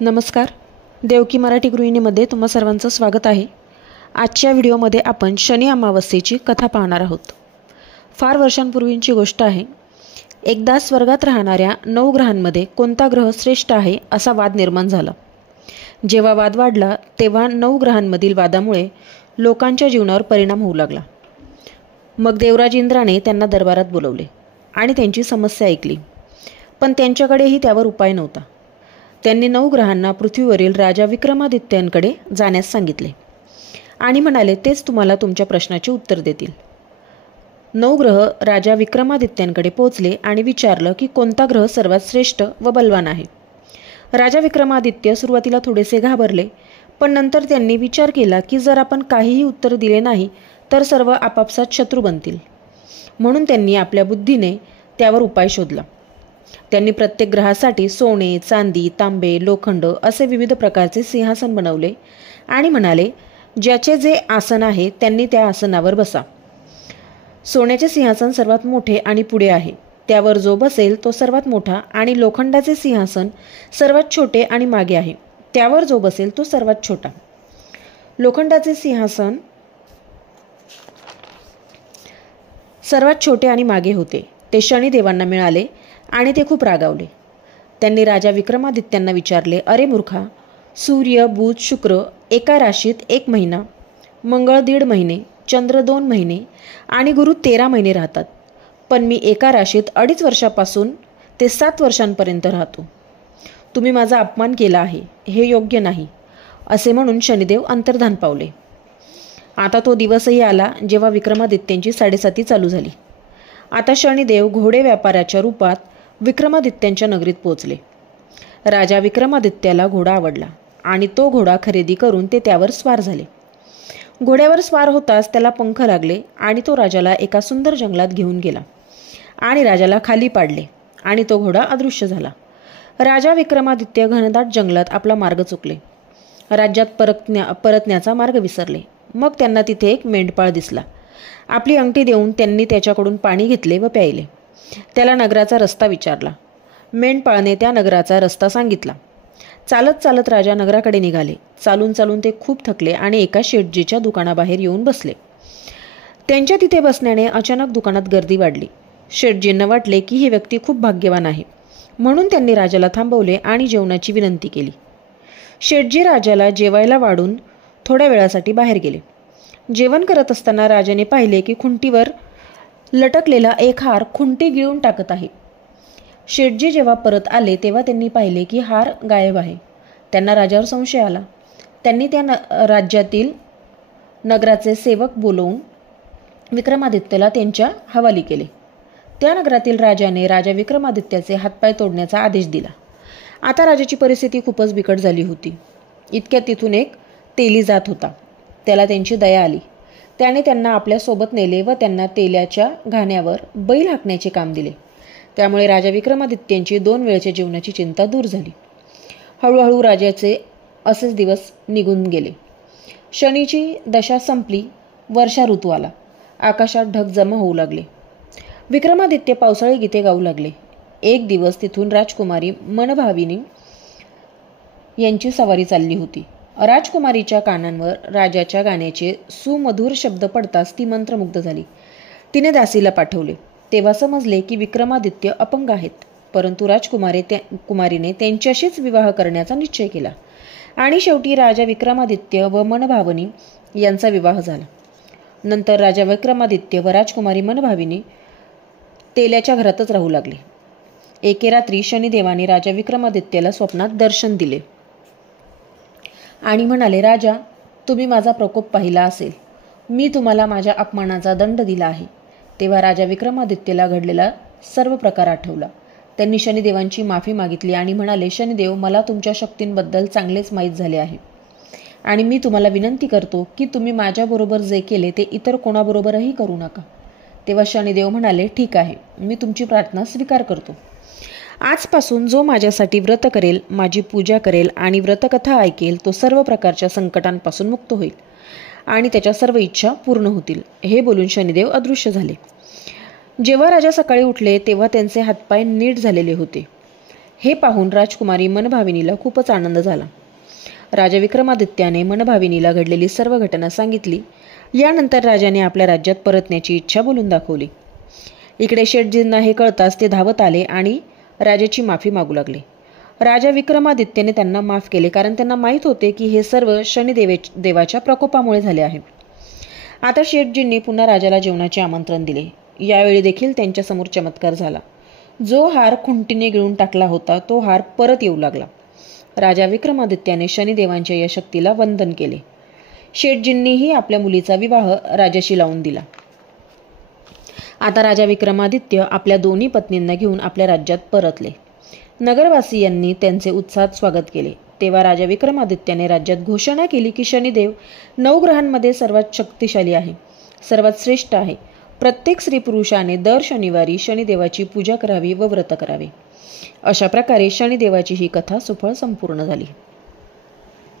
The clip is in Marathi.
नमस्कार. देवकी मराठी गृहिणीमध्ये तुम्हा सर्वांचं स्वागत आहे. आजच्या व्हिडिओमध्ये आपण शनी अमावस्येची कथा पाहणार आहोत. फार वर्षांपूर्वीची गोष्ट आहे. एकदा स्वर्गात राहणाऱ्या 9 ग्रहांमध्ये कोणता ग्रह श्रेष्ठ आहे असा वाद निर्माण झाला. जेव्हा वाद वाढला तेव्हा 9 ग्रहांमधील वादामुळे लोकांच्या जीवनावर परिणाम होऊ लागला. मग देवराज इंद्राने त्यांना दरबारात बोलवले आणि त्यांची समस्या ऐकली, पण त्यांच्याकडेही त्यावर उपाय नव्हता. त्यांनी 9 ग्रहांना पृथ्वीवरील राजा विक्रमादित्यांकडे जाण्यास सांगितले आणि म्हणाले तेच तुम्हाला तुमच्या प्रश्नाचे उत्तर देतील. 9 ग्रह राजा विक्रमादित्यांकडे पोहोचले आणि विचारलं की कोणता ग्रह सर्वात श्रेष्ठ व बलवान आहे. राजा विक्रमादित्य सुरुवातीला थोडेसे घाबरले, पण नंतर त्यांनी विचार केला की जर आपण काहीही उत्तर दिले नाही तर सर्व आपापसात शत्रू बनतील. म्हणून त्यांनी आपल्या बुद्धीने त्यावर उपाय शोधला. त्यांनी प्रत्येक ग्रहासाठी सोने, चांदी, तांबे, लोखंड असे विविध प्रकारचे सिंहासन बनवले आणि म्हणाले, ज्याचे जे आसन आहे त्यांनी त्या आसनावर बसा. सोन्याचे सिंहासन सर्वात मोठे आणि पुढे आहे, त्यावर जो बसेल तो सर्वात मोठा, आणि लोखंडाचे सिंहासन सर्वात छोटे आणि मागे आहे, त्यावर जो बसेल तो सर्वात छोटा. लोखंडाचे सिंहासन सर्वात छोटे आणि मागे होते. ते शनिदेवांना मिळाले आणि ते खूप रागावले. त्यांनी राजा विक्रमादित्यांना विचारले, अरे मूर्खा, सूर्य, बुध, शुक्र एका राशीत 1 महिना, मंगळ 1.5 महिने, चंद्र 2 महिने आणि गुरु 13 महिने राहतात, पण मी एका राशीत 2.5 वर्षापासून ते 7 वर्षांपर्यंत राहतो. तुम्ही माझा अपमान केला आहे, हे योग्य नाही, असे म्हणून शनिदेव अंतर्धान पावले. आता तो दिवसही आला जेव्हा विक्रमादित्यांची 7.5 चालू झाली. आता शनिदेव घोडे व्यापाऱ्याच्या रूपात विक्रमादित्यांच्या नगरीत पोहोचले. राजा विक्रमादित्याला घोडा आवडला आणि तो घोडा खरेदी करून ते त्यावर स्वार झाले. घोड्यावर स्वार होताच त्याला पंख लागले आणि तो राजाला एका सुंदर जंगलात घेऊन गेला आणि राजाला खाली पाडले आणि तो घोडा अदृश्य झाला. राजा विक्रमादित्य घनदाट जंगलात आपला मार्ग चुकले. राज्यात परतण्याचा मार्ग विसरले. मग त्यांना तिथे एक मेंढपाळ दिसला. आपली अंगठी देऊन त्यांनी त्याच्याकडून पाणी घेतले व प्यायले. त्याला नगराचा रस्ता विचारला. मेंढपाळने त्या नगराचा रस्ता सांगितला. चालत चालत राजा नगराकडे निघाले. चालून चालून ते खूप थकले आणि एका शेटजीच्या दुकानाबाहेर येऊन बसले. त्यांच्या तिथे बसण्याने अचानक दुकानात गर्दी वाढली. शेटजींना वाटले की ही व्यक्ती खूप भाग्यवान आहे, म्हणून त्यांनी राजाला थांबवले आणि जेवणाची विनंती केली. शेटजी राजाला जेवायला वाढून थोड्या वेळासाठी बाहेर गेले. जेवण करत असताना राजाने पाहिले की खुंटीवर लटकलेला एक हार खुंटी गिळून टाकत आहे. शेटजी जेव्हा परत आले तेव्हा त्यांनी पाहिले की हार गायब आहे. त्यांना राजावर संशय आला. त्यांनी त्या राज्यातील नगराचे सेवक बोलवून विक्रमादित्याला त्यांच्या हवाली केले. त्या नगरातील राजाने राजा विक्रमादित्याचे हातपाय तोडण्याचा आदेश दिला. आता राजाची परिस्थिती खूपच बिकट झाली होती. इतक्यात तिथून एक तेली जात होता. त्याला त्यांची दया आली. त्याने त्यांना आपल्यासोबत नेले व त्यांना तेल्याच्या घाण्यावर बैल हाकण्याचे काम दिले. त्यामुळे राजा विक्रमादित्यांची 2 वेळच्या जेवणाची चिंता दूर झाली. हळूहळू राजाचे असेच दिवस निघून गेले. शनीची दशा संपली. वर्षा ऋतू आला. आकाशात ढग जमा होऊ लागले. विक्रमादित्य पावसाळी गीते गाऊ लागले. एक दिवस तिथून राजकुमारी मनभाविनी यांची सवारी चालली होती. राजकुमारीच्या कानांवर राजाच्या गाण्याचे सुमधुर शब्द पडताच ती मंत्रमुग्ध झाली. तिने दासीला पाठवले. तेव्हा समजले की विक्रमादित्य अपंग आहेत, परंतु कुमारीने त्यांच्याशीच विवाह करण्याचा निश्चय केला आणि शेवटी राजा विक्रमादित्य व मनभावनी यांचा विवाह झाला. नंतर राजा विक्रमादित्य व राजकुमारी मनभाविनी तेल्याच्या घरातच राहू लागले. एके रात्री शनिदेवाने राजा विक्रमादित्याला स्वप्नात दर्शन दिले आणि म्हणाले, राजा, तुम्ही माझा प्रकोप पाहिला असेल. मी तुम्हाला माझ्या अपमानाचा दंड दिला आहे. तेव्हा राजा विक्रमादित्यला घडलेला सर्व प्रकार आठवला. त्यांनी शनिदेवांची माफी मागितली आणि म्हणाले, शनिदेव, मला तुमच्या शक्तींबद्दल चांगलेच माहीत झाले आहे आणि मी तुम्हाला विनंती करतो की तुम्ही माझ्याबरोबर जे केले ते इतर कोणाबरोबरही करू नका. तेव्हा शनिदेव म्हणाले, ठीक आहे, मी तुमची प्रार्थना स्वीकार करतो. आजपासून जो माझ्यासाठी व्रत करेल, माझी पूजा करेल आणि व्रतकथा ऐकेल तो सर्व प्रकारच्या संकटांपासून मुक्त होईल आणि त्याच्या सर्व इच्छा पूर्ण होतील. हे बोलून शनिदेव अदृश्य झाले. जेव्हा राजा सकाळी उठले तेव्हा त्यांचे हातपाय नीट झालेले होते. हे पाहून राजकुमारी मनभाविनीला खूपच आनंद झाला. राजा विक्रमादित्याने मनभाविनीला घडलेली सर्व घटना सांगितली. यानंतर राजाने आपल्या राज्यात परतण्याची इच्छा बोलून दाखवली. इकडे शेठजींना हे कळताच ते धावत आले आणि राजाची माफी मागू लागले. राजा विक्रमादित्याने त्यांना माफ केले, कारण त्यांना माहीत होते की हे सर्व शनिदेवाच्या प्रकोपामुळे झाले आहे. आता शेठजींनी पुन्हा राजाला जेवणाचे आमंत्रण दिले. यावेळी देखील त्यांच्यासमोर चमत्कार झाला. जो हार खुंटीने गिळून टाकला होता तो हार परत येऊ लागला. राजा विक्रमादित्याने शनिदेवांच्या या शक्तीला वंदन केले. शेठजींनीही आपल्या मुलीचा विवाह राजाशी लावून दिला. आता राजा विक्रमादित्य आपल्या दोन्ही पत्नींना घेऊन आपल्या राज्यात परतले. नगरवासियांनी त्यांचे उत्साहात स्वागत केले. तेव्हा राजा विक्रमादित्याने राज्यात घोषणा केली की शनिदेव 9 ग्रहांमध्ये सर्वात शक्तिशाली आहे, सर्वात श्रेष्ठ आहे. प्रत्येक स्त्री पुरुषाने दर शनिवारी शनिदेवाची पूजा करावी व व्रत करावे. अशा प्रकारे शनिदेवाची ही कथा सुफळ संपूर्ण झाली.